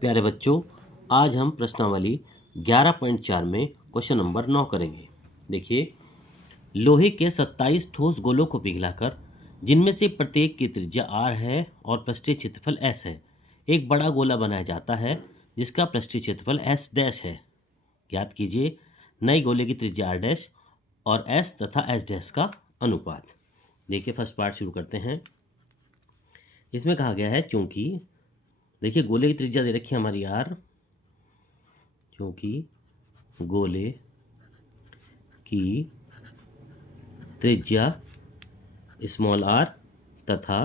प्यारे बच्चों, आज हम प्रश्नावली 11.4 में क्वेश्चन नंबर 9 करेंगे। देखिए, लोहे के 27 ठोस गोलों को पिघलाकर, जिनमें से प्रत्येक की त्रिज्या r है और पृष्ठीय क्षेत्रफल s है, एक बड़ा गोला बनाया जाता है जिसका पृष्ठीय क्षेत्रफल s डैश है। ज्ञात कीजिए नए गोले की त्रिज्या r डैश और s तथा s डैश का अनुपात। देखिए, फर्स्ट पार्ट शुरू करते हैं। इसमें कहा गया है क्योंकि देखिए गोले की त्रिज्या दे रखी है हमारी r, क्योंकि गोले की त्रिज्या स्मॉल r तथा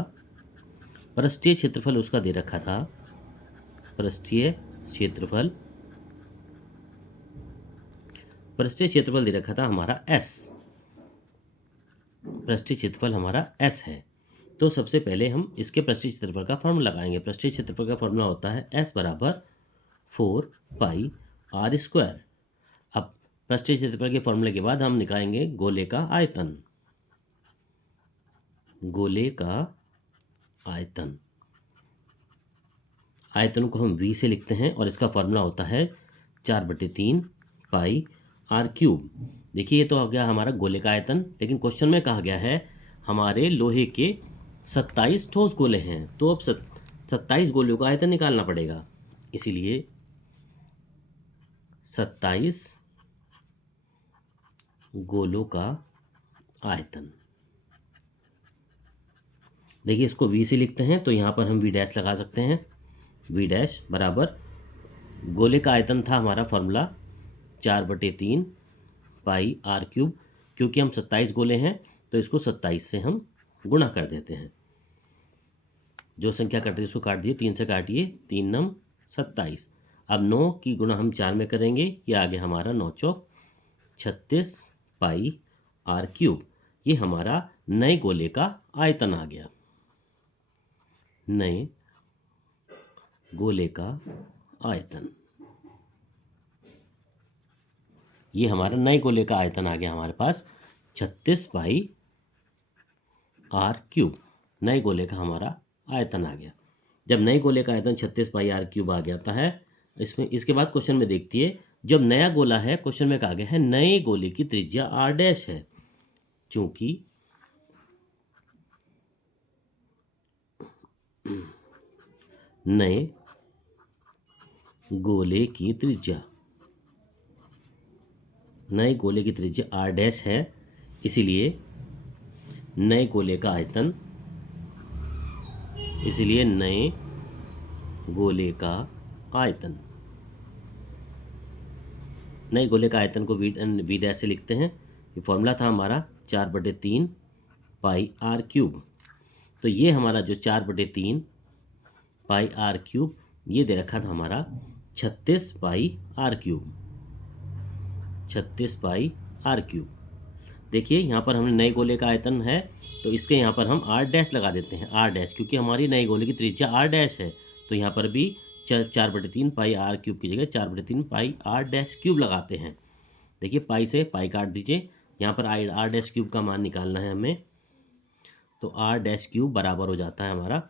पृष्ठीय क्षेत्रफल उसका दे रखा था, पृष्ठीय क्षेत्रफल दे रखा था हमारा s, पृष्ठीय क्षेत्रफल हमारा s है। तो सबसे पहले हम इसके पृष्ठीय क्षेत्रफल का फॉर्मूला लगाएंगे। पृष्ठीय क्षेत्रफल का फॉर्मूला होता है s बराबर 4 पाई r स्क्वायर। अब पृष्ठीय क्षेत्रफल के फॉर्मूले के बाद हम निकालेंगे गोले का आयतन। गोले का आयतन, आयतन को हम v से लिखते हैं और इसका फॉर्मूला होता है 4/3 पाई r क्यूब। देखिए, ये तो हो गया हमारा गोले का आयतन, लेकिन क्वेश्चन में कहा गया है हमारे लोहे के 27 ठोस गोले हैं, तो अब 27 गोलों का आयतन निकालना पड़ेगा। इसीलिए 27 गोलों का आयतन, देखिए इसको v से लिखते हैं तो यहाँ पर हम v डैश लगा सकते हैं। v डैश बराबर गोले का आयतन था हमारा फॉर्मूला 4/3 पाई r क्यूब। क्योंकि हम 27 गोले हैं तो इसको 27 से हम गुणा कर देते हैं। जो संख्या कट रही है उसको काट दिए, 3 से काटिए, 3 नम 27। अब 9 की गुणा हम 4 में करेंगे, ये आ गया हमारा 9 चौक 36 पाई r क्यूब। ये हमारा नए गोले का आयतन आ गया। नए गोले का आयतन, ये हमारा नए गोले का आयतन आ गया हमारे पास 36 पाई r क्यूब। नए गोले का हमारा आयतन आ गया। जब नए गोले का आयतन 36 पाई r क्यूब आ जाता है, इसमें इसके बाद क्वेश्चन में देखिए, जब नया गोला है, क्वेश्चन में कहा गया है नए गोले की त्रिज्या r डैश है। चूंकि नए गोले की त्रिज्या r डैश है, इसीलिए नए गोले का आयतन, नए गोले का आयतन को v डैश से लिखते हैं। ये फॉर्मूला था हमारा 4/3 पाई r क्यूब। तो ये हमारा जो 4/3 पाई r क्यूब, ये दे रखा था हमारा 36 पाई r क्यूब। 36 पाई r क्यूब। देखिए यहाँ पर हमने नए गोले का आयतन है तो इसके यहाँ पर हम r डैश लगा देते हैं। r डैश क्योंकि हमारी नए गोले की त्रिज्या r डैश है, तो यहाँ पर भी 4/3 पाई r क्यूब की जगह 4/3 पाई r डैश क्यूब लगाते हैं। देखिए, पाई से पाई काट दीजिए, यहाँ पर r डैश क्यूब का मान निकालना है हमें, तो r डैश क्यूब बराबर हो जाता है हमारा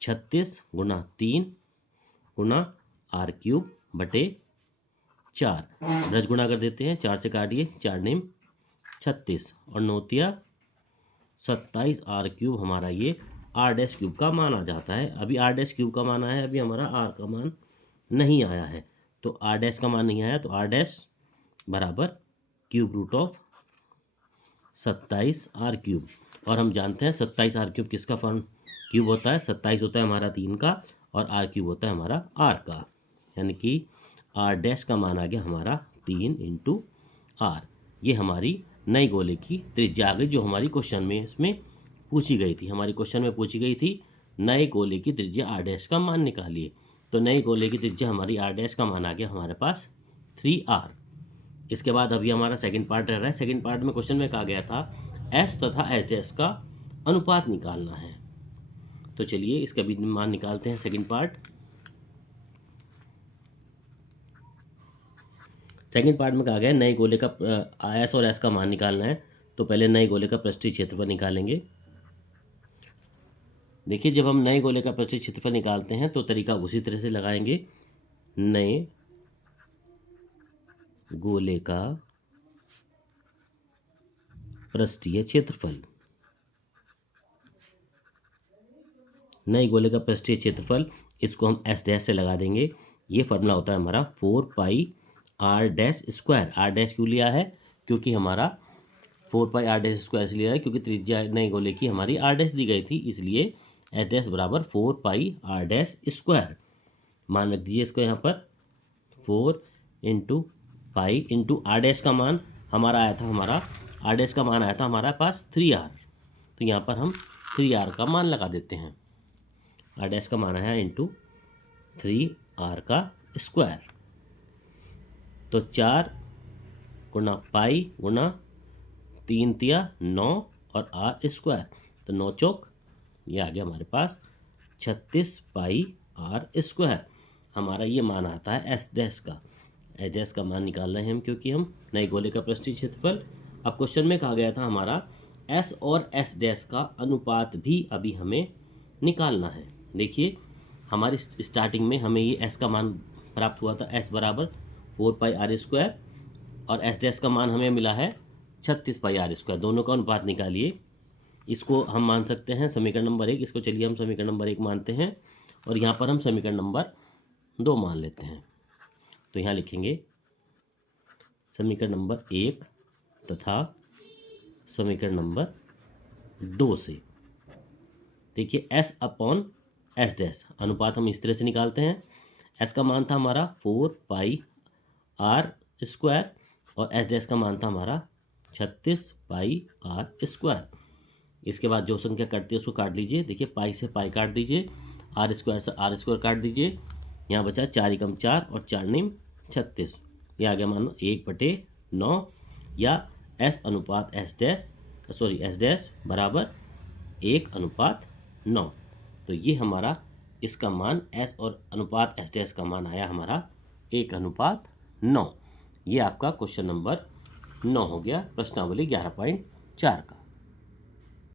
36 गुणा 3 गुणा r क्यूब बटे 4। ब्रज गुणा कर देते हैं, 4 से काटिए, 4 नेम 36 और 9 तिया 27 r क्यूब हमारा ये r डैश क्यूब का मान आ जाता है। अभी r डैश क्यूब का मान आया है, अभी हमारा r का मान नहीं आया है, तो r डैश का मान नहीं आया, तो r डैश बराबर cube root of 27 r cube. और हम जानते हैं 27 r क्यूब किसका फॉर्म क्यूब होता है, 27 होता है हमारा 3 का और r क्यूब होता है हमारा r का, यानी कि r डैश का मान आ गया हमारा 3 × r। ये हमारी नई गोले की त्रिज्या आ गई, जो हमारी क्वेश्चन में इसमें पूछी गई थी। हमारी क्वेश्चन में पूछी गई थी नए गोले की त्रिज्या r डैश का मान निकालिए। तो नए गोले की त्रिज्या हमारी r डैश का मान आ गया हमारे पास 3r। इसके बाद अभी हमारा सेकंड पार्ट रह रहा है। सेकंड पार्ट में क्वेश्चन में कहा गया था s तथा h डैश का अनुपात निकालना है। तो चलिए इसका भी मान निकालते हैं। सेकंड पार्ट में कहा गया नए गोले का s और s का मान निकालना है। तो पहले नए गोले का पृष्ठीय क्षेत्रफल निकालेंगे। देखिए, जब हम नए गोले का पृष्ठीय क्षेत्रफल निकालते हैं तो तरीका उसी तरह से लगाएंगे। नए गोले का पृष्ठीय क्षेत्रफल। नए गोले का पृष्ठीय क्षेत्रफल, इसको हम एस डैश से लगा देंगे। ये फॉर्मूला होता है हमारा 4πr dash square. Are dash क्यों लिया है? क्योंकि हमारा 4πr डैश स्क्वायर से लिया है क्योंकि त्रिज्या नए गोले की हमारी आर डैश दी गई थी, इसलिए एस डैश बराबर 4πr डैश स्क्वायर। मान रख दीजिए इसको यहाँ पर 4 into pi into r dash का मान हमारा आया था, आर डैश का मान आया था हमारे पास 3r। तो यहाँ पर हम 3r का मान लगा देते हैं। आर डैश का मान आया इंटू 3r का स्क्वायर। तो 4 गुना पाई गुना 3 तिया 9 और आर स्क्वायर, तो 9 चौक, ये आ गया हमारे पास 36πr²। हमारा ये मान आता है एस डैश का। एस डैश का मान निकाल रहे हैं हम क्योंकि हम नए गोले का पृष्ठीय क्षेत्रफल। अब क्वेश्चन में कहा गया था हमारा एस और एस डैश का अनुपात भी अभी हमें निकालना है। देखिए हमारी स्टार्टिंग में हमें ये एस का मान प्राप्त हुआ था, एस बराबर 4πr² और एस डैश का मान हमें मिला है 36πr²। दोनों का अनुपात निकालिए। इसको हम मान सकते हैं समीकरण नंबर 1, इसको चलिए हम समीकरण नंबर 1 मानते हैं और यहाँ पर हम समीकरण नंबर 2 मान लेते हैं। तो यहाँ लिखेंगे समीकरण नंबर 1 तथा समीकरण नंबर 2 से। देखिए एस अपॉन एस डैश अनुपात हम इस तरह से निकालते हैं। एस का मान था हमारा 4πr² और एस डैश का मान था हमारा 36πr²। इसके बाद जो संख्या कटती है उसको काट लीजिए। देखिए पाई से पाई काट दीजिए, आर स्क्वायर से आर स्क्वायर काट दीजिए। यहाँ बचा 4 एकम 4 और 4 निम 36। ये आ गया मानो 1/9 या एस डैश बराबर 1/9। तो ये हमारा इसका मान एस और अनुपात एस डैश का मान आया हमारा 1/9। ये आपका क्वेश्चन नंबर 9 हो गया, प्रश्नावली 11.4 का।